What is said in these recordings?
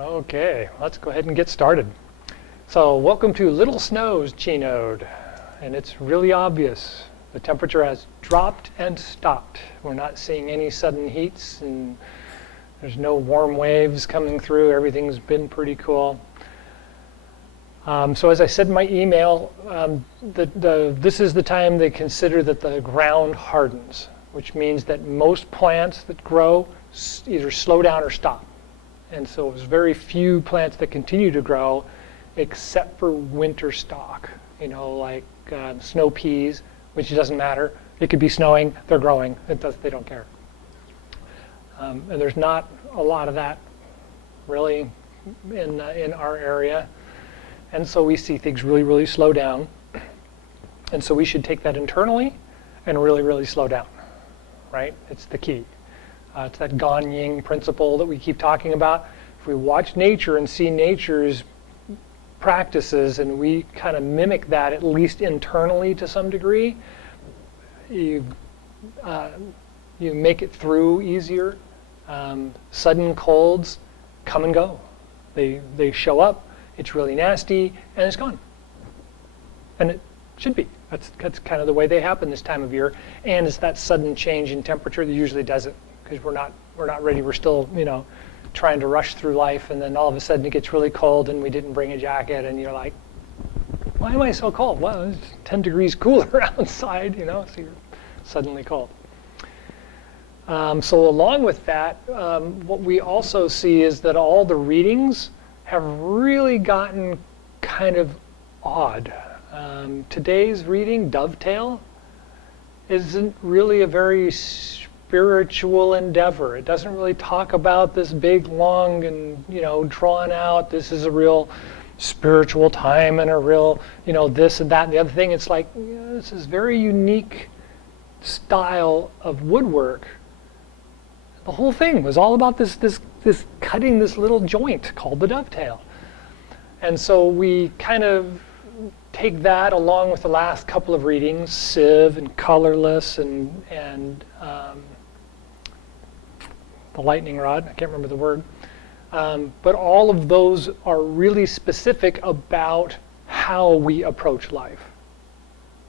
Okay, let's go ahead and get started. So welcome to Little Snow's Chi Node, and it's really obvious. The temperature has dropped and stopped. We're not seeing any sudden heats, and there's no warm waves coming through. Everything's been pretty cool. So as I said in my email, this is the time they consider that the ground hardens, which means that most plants that grow either slow down or stop. And so there's very few plants that continue to grow except for winter stock, like snow peas, which doesn't matter. It could be snowing, they're growing, they don't care. And there's not a lot of that really in our area. And so we see things really, really slow down. And so we should take that internally and really, really slow down, right? It's the key. It's that Ganying principle that we keep talking about. If we watch nature and see nature's practices and we kind of mimic that, at least internally to some degree, you make it through easier. Sudden colds come and go. They show up, it's really nasty, and it's gone. And it should be. That's kind of the way they happen this time of year. And it's that sudden change in temperature that usually does it. Because we're not ready. We're still, trying to rush through life, and then all of a sudden it gets really cold, and we didn't bring a jacket, and you're like, "Why am I so cold?" Well, it's 10 degrees cooler outside, so you're suddenly cold. So along with that, what we also see is that all the readings have really gotten kind of odd. Today's reading, Dovetail, isn't really a very spiritual endeavor. It doesn't really talk about this big, long, and drawn out, this is a real spiritual time and a real, this and that and the other thing. It's like, this is very unique style of woodwork. The whole thing was all about this cutting this little joint called the dovetail. And so we kind of take that along with the last couple of readings, Sieve and Colorless and the lightning rod, I can't remember the word. But all of those are really specific about how we approach life,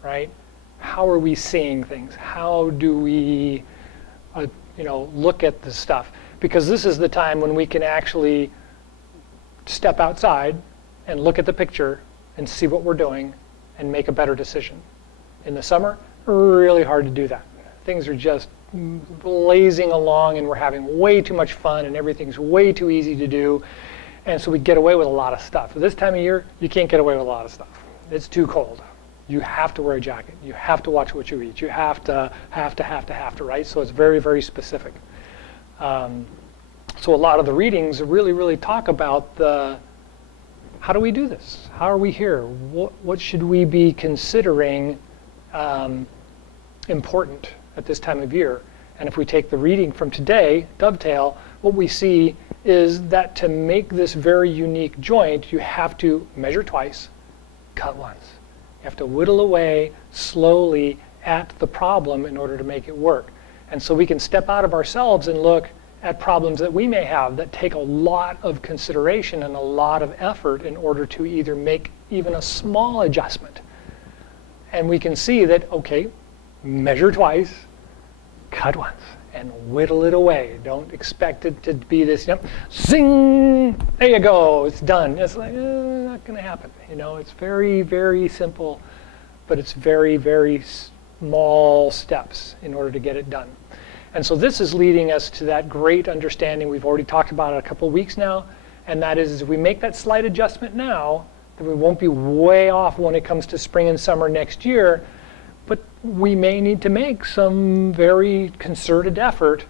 right? How are we seeing things? How do we, look at the stuff? Because this is the time when we can actually step outside and look at the picture and see what we're doing and make a better decision. In the summer, really hard to do that. Things are just blazing along and we're having way too much fun and everything's way too easy to do. And so we get away with a lot of stuff. This time of year, you can't get away with a lot of stuff. It's too cold. You have to wear a jacket. You have to watch what you eat. You have to, right? So it's very, very specific. So a lot of the readings really, really talk about how do we do this? How are we here? What should we be considering important at this time of year? And if we take the reading from today, Dovetail, what we see is that to make this very unique joint, you have to measure twice, cut once. You have to whittle away slowly at the problem in order to make it work. And so we can step out of ourselves and look at problems that we may have that take a lot of consideration and a lot of effort in order to either make even a small adjustment. And we can see that, okay, measure twice, cut once, and whittle it away. Don't expect it to be this, zing, there you go, it's done. It's like, not going to happen. It's very, very simple, but it's very, very small steps in order to get it done. And so this is leading us to that great understanding we've already talked about it a couple of weeks now, and that is if we make that slight adjustment now, then we won't be way off when it comes to spring and summer next year. But we may need to make some very concerted effort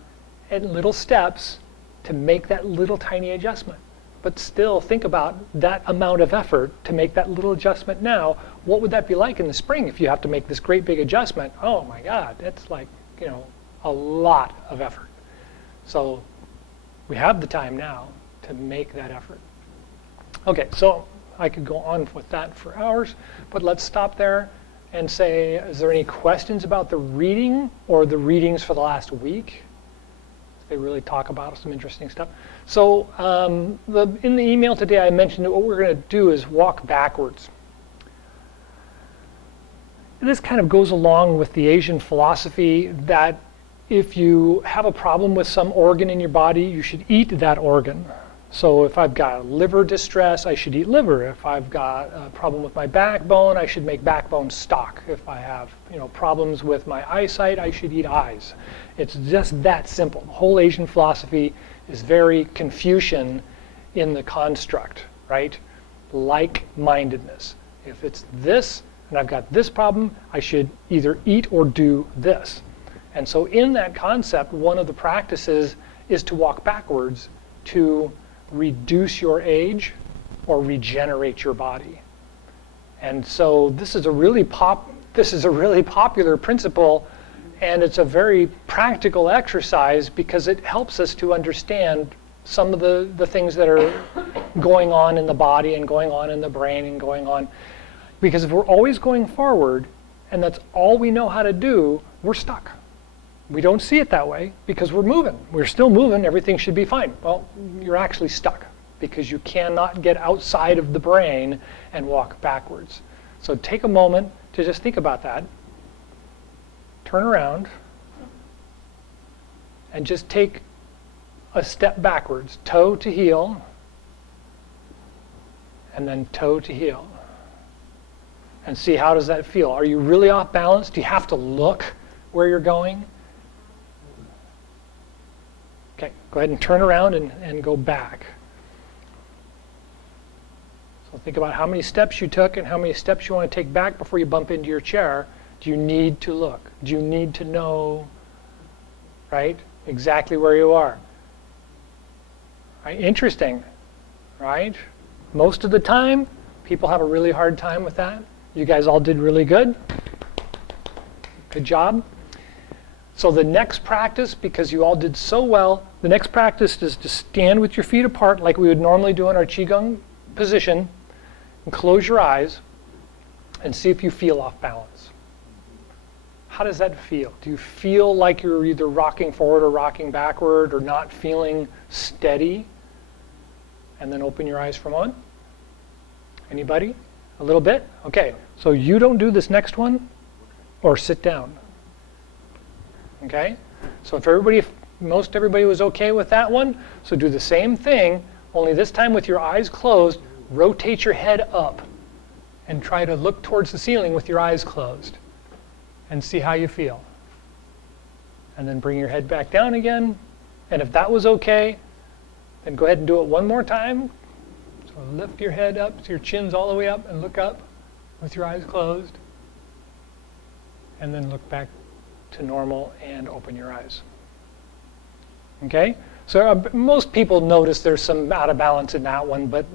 and little steps to make that little tiny adjustment. But still think about that amount of effort to make that little adjustment now. What would that be like in the spring if you have to make this great big adjustment? Oh my God, that's like, a lot of effort. So we have the time now to make that effort. Okay, so I could go on with that for hours, but let's stop there and say, is there any questions about the reading or the readings for the last week? They really talk about some interesting stuff. So in the email today, I mentioned that what we're going to do is walk backwards. And this kind of goes along with the Asian philosophy that if you have a problem with some organ in your body, you should eat that organ. So if I've got liver distress, I should eat liver. If I've got a problem with my backbone, I should make backbone stock. If I have problems with my eyesight, I should eat eyes. It's just that simple. The whole Asian philosophy is very Confucian in the construct, right? Like-mindedness. If it's this, and I've got this problem, I should either eat or do this. And so in that concept, one of the practices is to walk backwards to reduce your age or regenerate your body. And so this is a really popular principle, and it's a very practical exercise because it helps us to understand some of the things that are going on in the body and going on in the brain and going on. Because if we're always going forward and that's all we know how to do, we're stuck. We don't see it that way because we're moving. We're still moving, everything should be fine. Well, you're actually stuck because you cannot get outside of the brain and walk backwards. So take a moment to just think about that. Turn around and just take a step backwards, toe to heel, and then toe to heel. And see, how does that feel? Are you really off balance? Do you have to look where you're going? Okay, go ahead and turn around and go back. So think about how many steps you took and how many steps you want to take back before you bump into your chair. Do you need to look? Do you need to know, right, exactly where you are? Right? Interesting, right? Most of the time, people have a really hard time with that. You guys all did really good. Good job. So the next practice, because you all did so well, the next practice is to stand with your feet apart like we would normally do in our Chi Gung position, and close your eyes and see if you feel off balance. How does that feel? Do you feel like you're either rocking forward or rocking backward or not feeling steady? And then open your eyes for a moment. Anybody? A little bit? Okay, so you don't do this next one or sit down. Okay, so if most everybody was okay with that one, so do the same thing, only this time with your eyes closed, rotate your head up and try to look towards the ceiling with your eyes closed and see how you feel. And then bring your head back down again, and if that was okay, then go ahead and do it one more time. So lift your head up so your chin's all the way up and look up with your eyes closed, and then look back to normal and open your eyes. Okay, so most people notice there's some out of balance in that one, but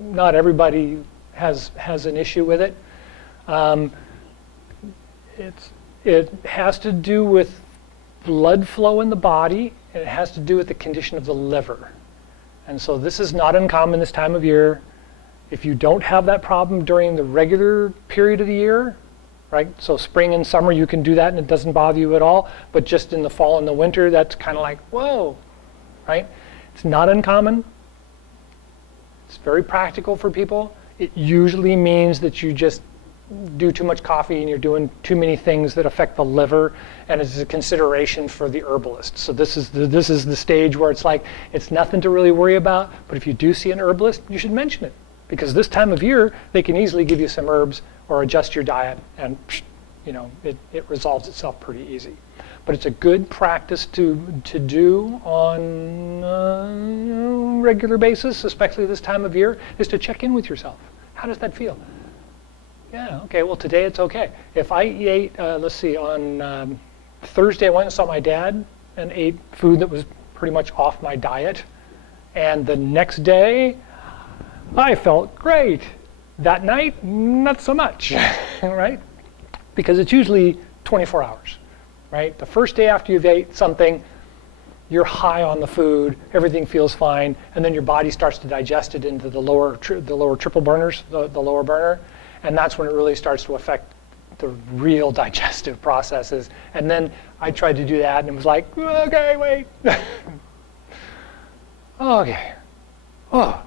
not everybody has an issue with it. It has to do with blood flow in the body, and it has to do with the condition of the liver. And so this is not uncommon this time of year. If you don't have that problem during the regular period of the year, right? So spring and summer, you can do that and it doesn't bother you at all. But just in the fall and the winter, that's kind of like, whoa, right? It's not uncommon. It's very practical for people. It usually means that you just do too much coffee and you're doing too many things that affect the liver, and it's a consideration for the herbalist. So this is the stage where it's like, it's nothing to really worry about, but if you do see an herbalist, you should mention it. Because this time of year, they can easily give you some herbs or adjust your diet, and it resolves itself pretty easy. But it's a good practice to do on a regular basis, especially this time of year, is to check in with yourself. How does that feel? Yeah, okay, well today it's okay. If I ate, on Thursday I went and saw my dad and ate food that was pretty much off my diet, and the next day I felt great. That night, not so much, right? Because it's usually 24 hours, right? The first day after you've ate something, you're high on the food, everything feels fine, and then your body starts to digest it into the lower triple burners, the lower burner, and that's when it really starts to affect the real digestive processes. And then I tried to do that and it was like, okay, wait. Okay. Oh,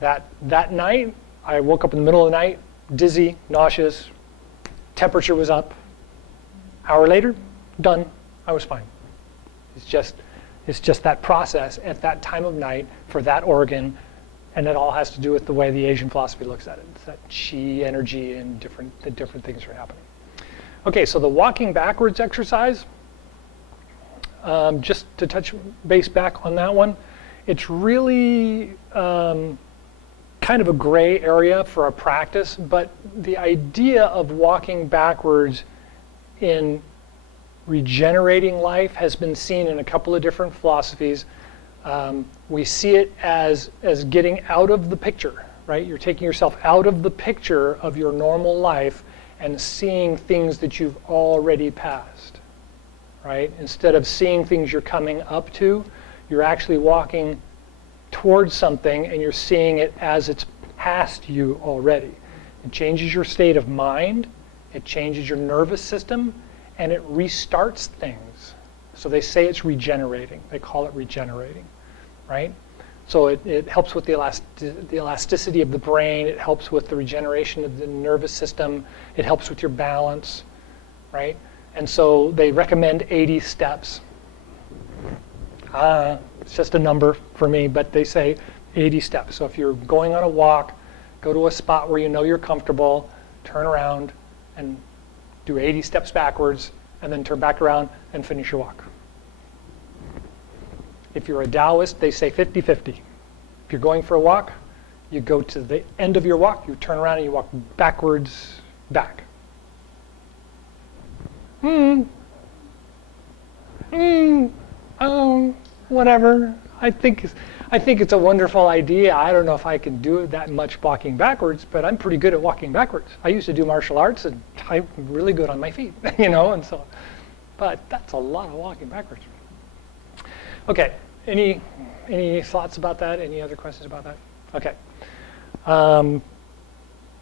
that night, I woke up in the middle of the night, dizzy, nauseous, temperature was up. Hour later, done. I was fine. It's just that process at that time of night for that organ, and it all has to do with the way the Asian philosophy looks at it. It's that chi energy and the different things are happening. Okay, so the walking backwards exercise, just to touch base back on that one, it's really kind of a gray area for a practice, but the idea of walking backwards in regenerating life has been seen in a couple of different philosophies. We see it as getting out of the picture, right? You're taking yourself out of the picture of your normal life and seeing things that you've already passed, right? Instead of seeing things you're coming up to, you're actually walking towards something and you're seeing it as it's past you already. It changes your state of mind, it changes your nervous system, and it restarts things. So they say it's regenerating. They call it regenerating, right? So it helps with the elasticity of the brain. It helps with the regeneration of the nervous system. It helps with your balance, right? And so they recommend 80 steps. It's just a number for me, but they say 80 steps. So if you're going on a walk, go to a spot where you know you're comfortable, turn around and do 80 steps backwards, and then turn back around and finish your walk. If you're a Taoist, they say 50-50. If you're going for a walk, you go to the end of your walk, you turn around and you walk backwards, back. Whatever. I think it's a wonderful idea. I don't know if I can do that much walking backwards, but I'm pretty good at walking backwards. I used to do martial arts, and I'm really good on my feet, and so. But that's a lot of walking backwards. Okay. Any thoughts about that? Any other questions about that? Okay.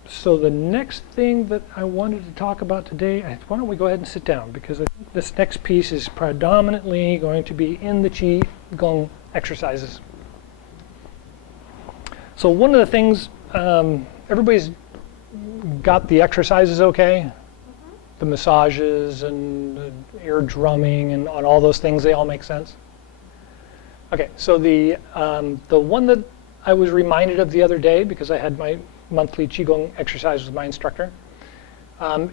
So the next thing that I wanted to talk about today, why don't we go ahead and sit down, because I think this next piece is predominantly going to be in the Chi Gung exercises. So one of the things, everybody's got the exercises okay? The massages and the air drumming and on all those things, they all make sense? Okay, so the one that I was reminded of the other day, because I had my monthly Chi Gung exercise with my instructor,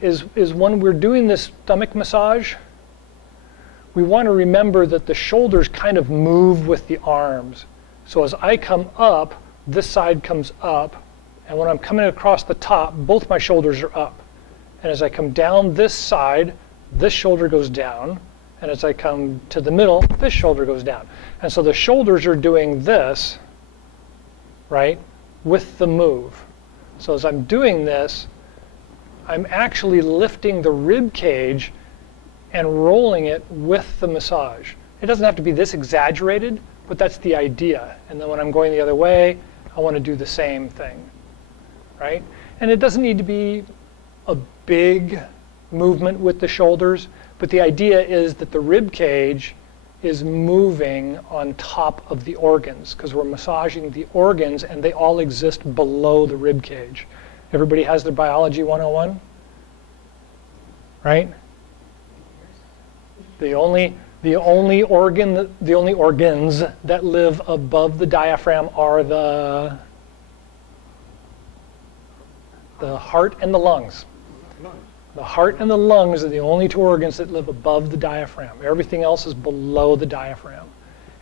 is when we're doing this stomach massage, we want to remember that the shoulders kind of move with the arms. So as I come up, this side comes up, and when I'm coming across the top, both my shoulders are up. And as I come down this side, this shoulder goes down, and as I come to the middle, this shoulder goes down. And so the shoulders are doing this, right, with the move. So as I'm doing this, I'm actually lifting the rib cage and rolling it with the massage. It doesn't have to be this exaggerated, but that's the idea. And then when I'm going the other way, I want to do the same thing, right? And it doesn't need to be a big movement with the shoulders, but the idea is that the rib cage is moving on top of the organs, because we're massaging the organs and they all exist below the rib cage. Everybody has their biology 101, right? The only organs that live above the diaphragm are the heart and the lungs. The heart and the lungs are the only two organs that live above the diaphragm. Everything else is below the diaphragm.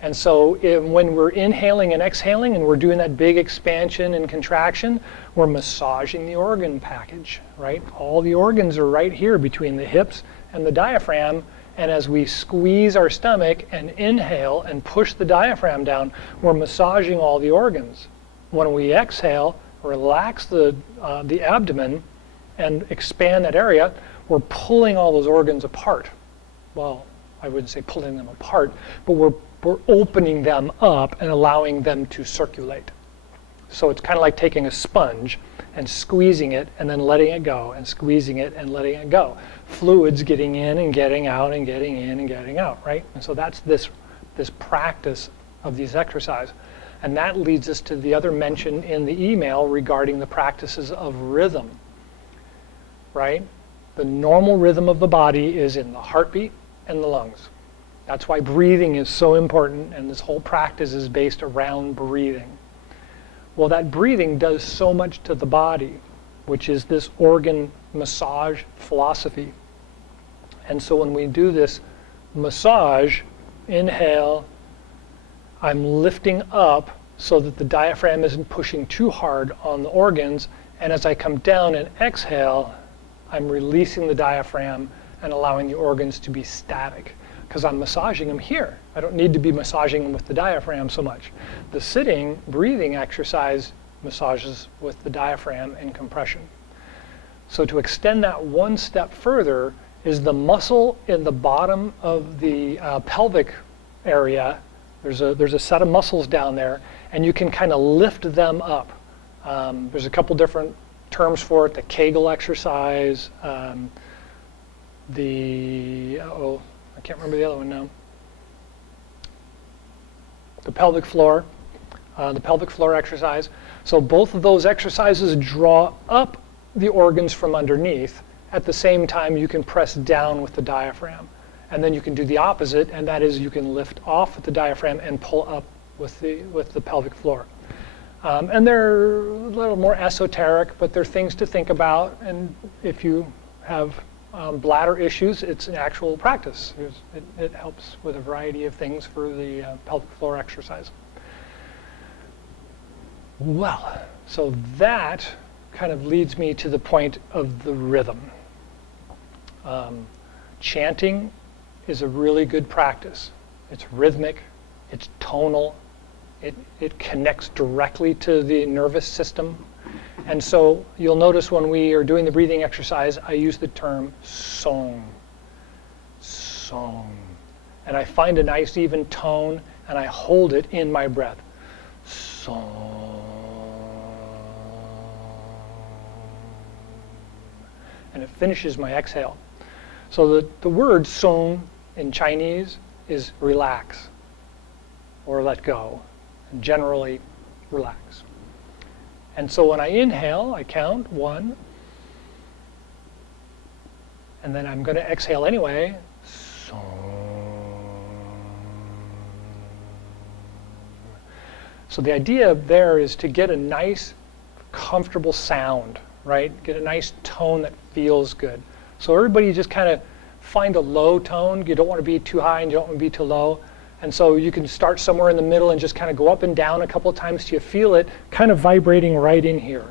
And so when we're inhaling and exhaling and we're doing that big expansion and contraction, we're massaging the organ package, right? All the organs are right here between the hips and the diaphragm. And as we squeeze our stomach and inhale and push the diaphragm down, we're massaging all the organs. When we exhale, relax the abdomen and expand that area, we're pulling all those organs apart. Well, I wouldn't say pulling them apart, but we're opening them up and allowing them to circulate. So it's kind of like taking a sponge and squeezing it and then letting it go and squeezing it and letting it go. Fluids getting in and getting out and getting in and getting out, right? And so that's this practice of these exercises. And that leads us to the other mention in the email regarding the practices of rhythm, right? The normal rhythm of the body is in the heartbeat and the lungs. That's why breathing is so important, and this whole practice is based around breathing. Well, that breathing does so much to the body, which is this organ massage philosophy. And so when we do this massage, inhale, I'm lifting up so that the diaphragm isn't pushing too hard on the organs, and as I come down and exhale, I'm releasing the diaphragm and allowing the organs to be static, because I'm massaging them here. I don't need to be massaging them with the diaphragm so much. The sitting breathing exercise massages with the diaphragm and compression. So to extend that one step further is the muscle in the bottom of the pelvic area. There's a set of muscles down there, and you can kind of lift them up. There's a couple different terms for it: the Kegel exercise, I can't remember the other one now. The pelvic floor exercise. So both of those exercises draw up the organs from underneath. At the same time, you can press down with the diaphragm. And then you can do the opposite, and that is you can lift off with the diaphragm and pull up with the pelvic floor. And they're a little more esoteric, but they're things to think about. And if you have bladder issues, it's an actual practice. It helps with a variety of things for the pelvic floor exercise. Well, so that kind of leads me to the point of the rhythm. Chanting is a really good practice. It's rhythmic, it's tonal, it connects directly to the nervous system. And so you'll notice when we are doing the breathing exercise, I use the term song, song. And I find a nice even tone, and I hold it in my breath. Song. And it finishes my exhale. So the word song in Chinese is relax or let go, and generally relax. And so when I inhale, I count 1, and then I'm going to exhale anyway. So the idea there is to get a nice, comfortable sound, right? Get a nice tone that feels good. So everybody just kind of find a low tone. You don't want to be too high and you don't want to be too low. And so you can start somewhere in the middle and just kind of go up and down a couple of times till you feel it kind of vibrating right in here.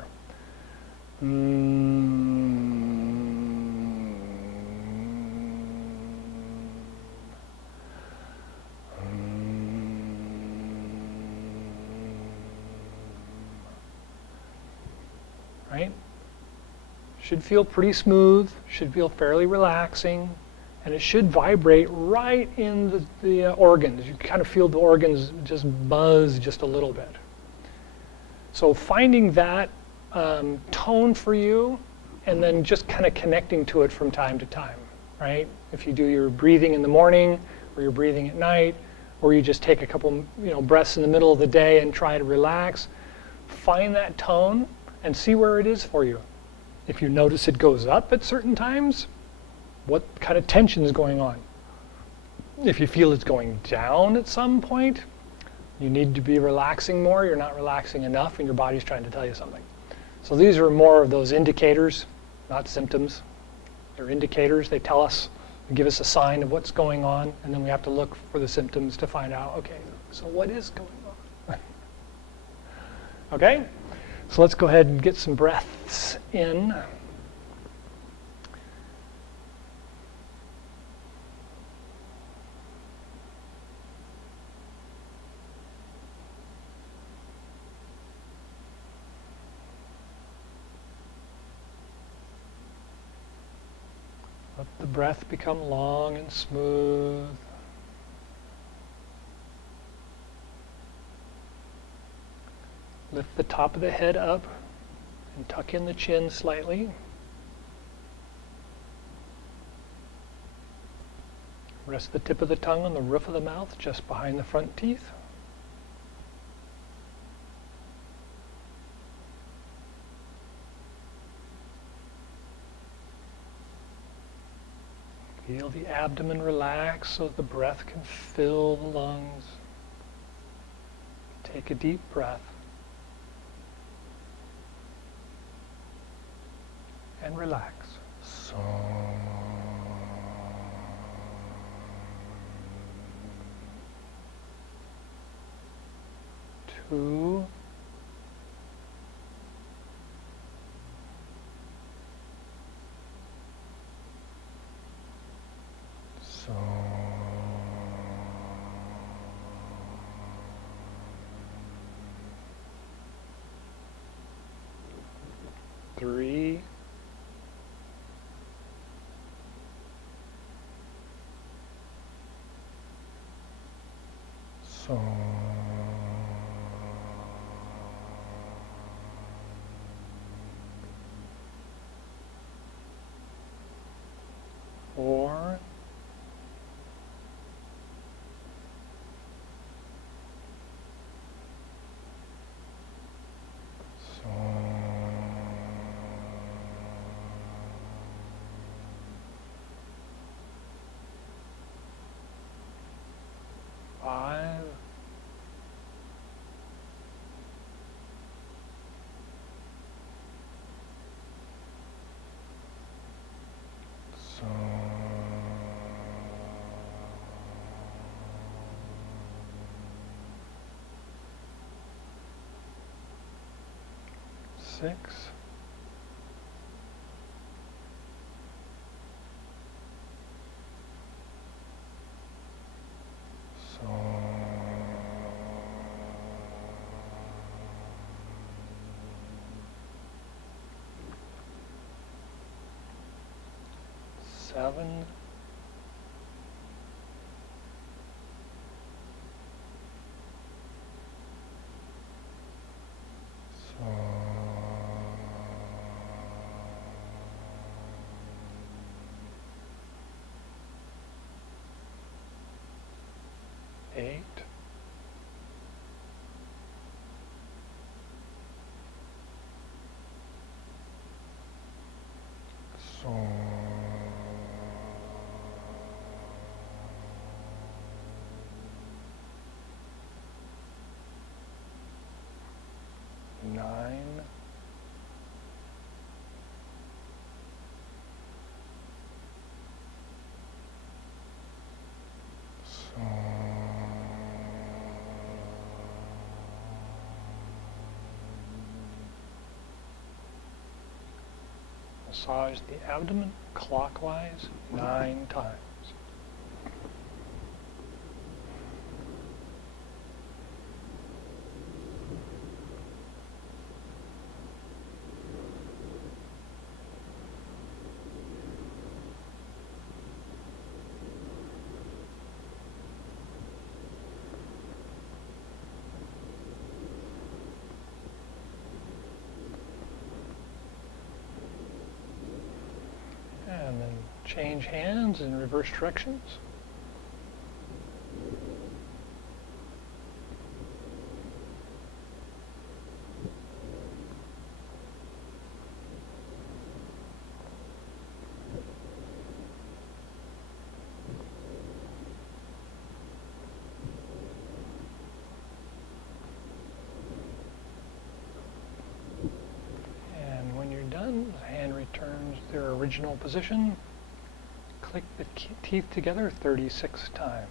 Right? Should feel pretty smooth, should feel fairly relaxing. And it should vibrate right in the organs. You kind of feel the organs just buzz just a little bit. So finding that tone for you, and then just kind of connecting to it from time to time, right? If you do your breathing in the morning, or you're breathing at night, or you just take a couple breaths in the middle of the day and try to relax, find that tone and see where it is for you. If you notice it goes up at certain times, what kind of tension is going on? If you feel it's going down at some point, you need to be relaxing more, you're not relaxing enough, and your body's trying to tell you something. So these are more of those indicators, not symptoms. They're indicators. They tell us, give us a sign of what's going on, and then we have to look for the symptoms to find out, okay, so what is going on? Okay? So let's go ahead and get some breaths in. Let the breath become long and smooth. Lift the top of the head up and tuck in the chin slightly. Rest the tip of the tongue on the roof of the mouth, just behind the front teeth. Feel the abdomen relax so the breath can fill the lungs. Take a deep breath. And relax. So. 2. So. 3. So. 4. So. 5. So. 6. So. 7. So. 8. So. 9. So. Massage the abdomen clockwise 9 times. And then change hands in reverse directions. Hand returns to their original position. Click the teeth together 36 times.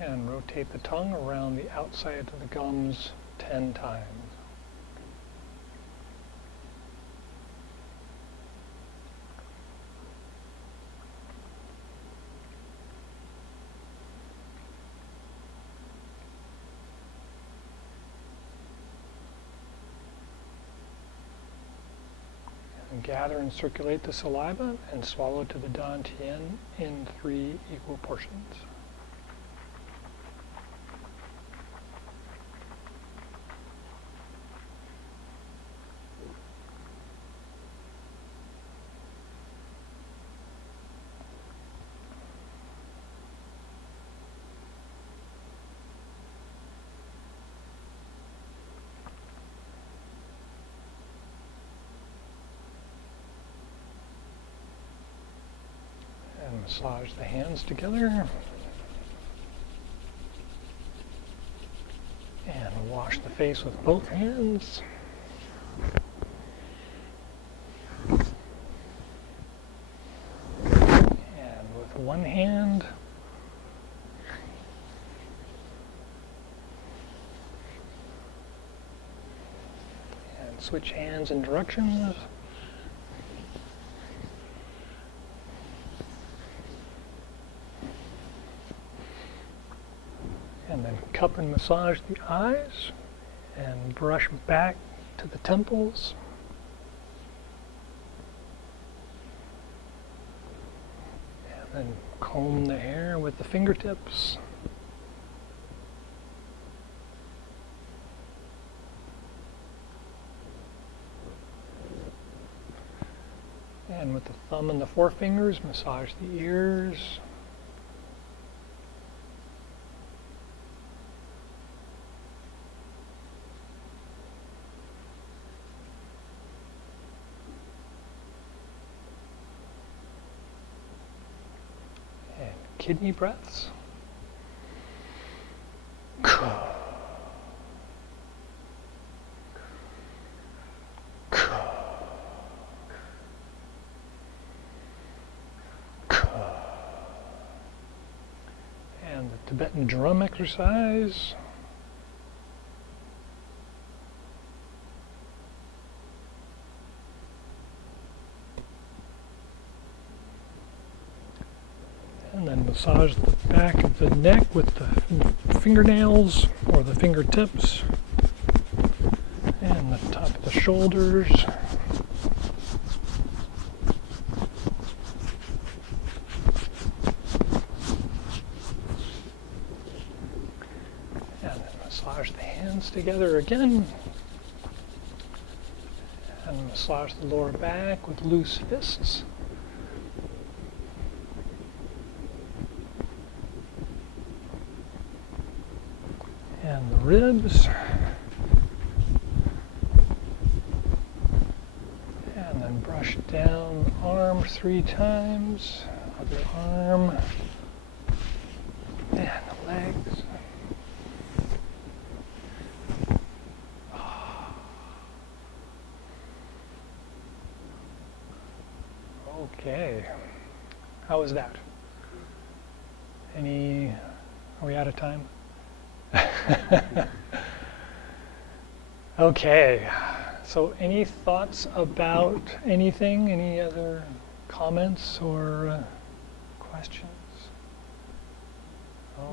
And rotate the tongue around the outside of the gums 10 times. gather and circulate the saliva and swallow to the dantian in 3 equal portions. Massage the hands together and wash the face with both hands. And with one hand, and switch hands and directions. And then cup and massage the eyes and brush back to the temples. And then comb the hair with the fingertips. And with the thumb and the forefingers, massage the ears. Kidney breaths. And the Tibetan drum exercise. And then massage the back of the neck with the fingernails or the fingertips. And the top of the shoulders. And then massage the hands together again. And massage the lower back with loose fists. And the ribs. And then brush down arm 3 times. Other arm. And the legs. Okay. How was that? Are we out of time? Okay, so any thoughts about anything? Any other comments or questions?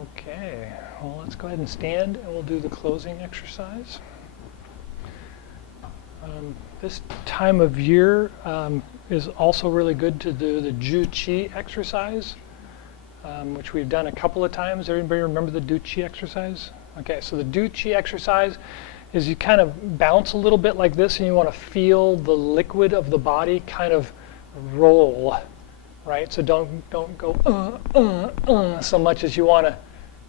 Okay, well, let's go ahead and stand and we'll do the closing exercise. This time of year is also really good to do the Chi exercise, which we've done a couple of times. Everybody remember the Chi exercise? Okay, so the Chi exercise is you kind of bounce a little bit like this, and you want to feel the liquid of the body kind of roll, right? So don't go so much as you want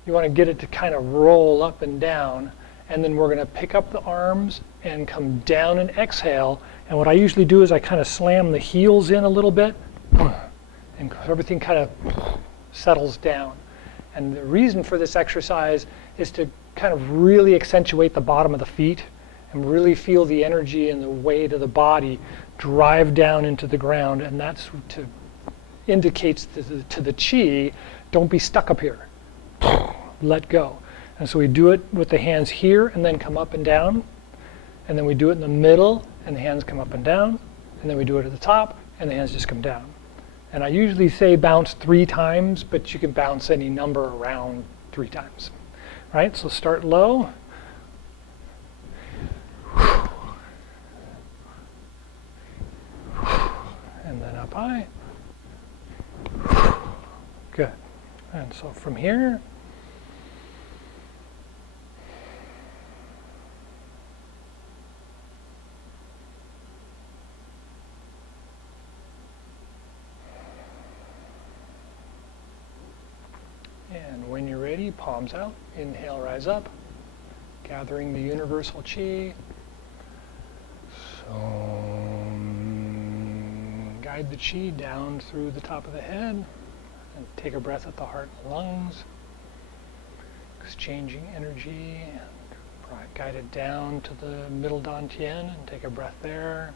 to get it to kind of roll up and down. And then we're going to pick up the arms and come down and exhale. And what I usually do is I kind of slam the heels in a little bit, and everything kind of settles down. And the reason for this exercise is to kind of really accentuate the bottom of the feet and really feel the energy and the weight of the body drive down into the ground. And that's to indicates to the chi, don't be stuck up here. Let go. And so we do it with the hands here and then come up and down. And then we do it in the middle and the hands come up and down. And then we do it at the top and the hands just come down. And I usually say bounce 3 times, but you can bounce any number around 3 times. Right? So start low. up high. Good. And so from here, and when you're ready, palms out, inhale, rise up, gathering the universal chi. So guide the chi down through the top of the head and take a breath at the heart and lungs, exchanging energy, and guide it down to the middle dantian and take a breath there,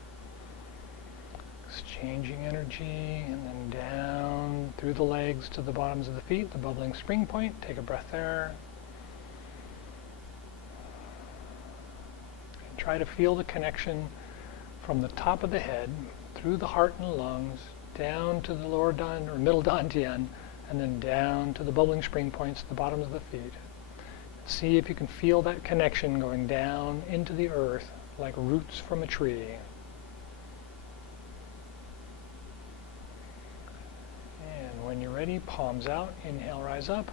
exchanging energy, and then down through the legs to the bottoms of the feet, the bubbling spring point, take a breath there. And try to feel the connection from the top of the head, through the heart and lungs, down to the lower or middle dantian, and then down to the bubbling spring points at the bottoms of the feet. See if you can feel that connection going down into the earth like roots from a tree. And when you're ready, palms out, inhale, rise up.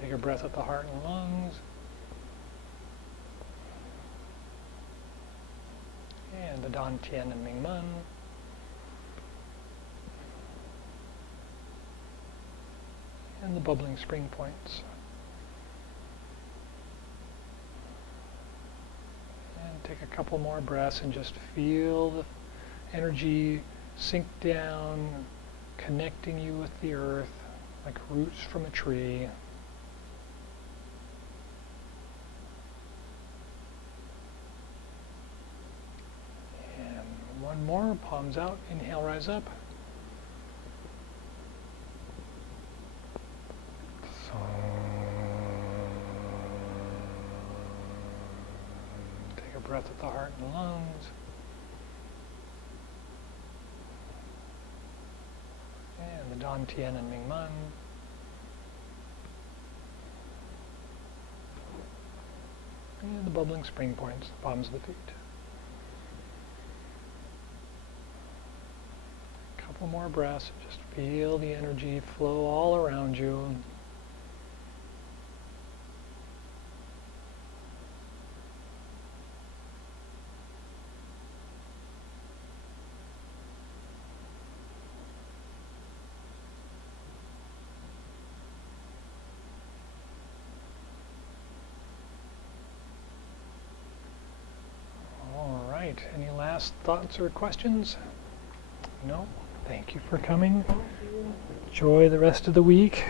Take a breath at the heart and lungs. And the dantian and mingmen. And the bubbling spring points. And take a couple more breaths and just feel the energy sink down, connecting you with the earth like roots from a tree. One more, palms out, inhale, rise up. Take a breath at the heart and lungs. And the dantian and mingmen. And the bubbling spring points, bottoms of the feet. Couple more breaths, just feel the energy flow all around you. All right, any last thoughts or questions? No? Thank you for coming. Enjoy the rest of the week.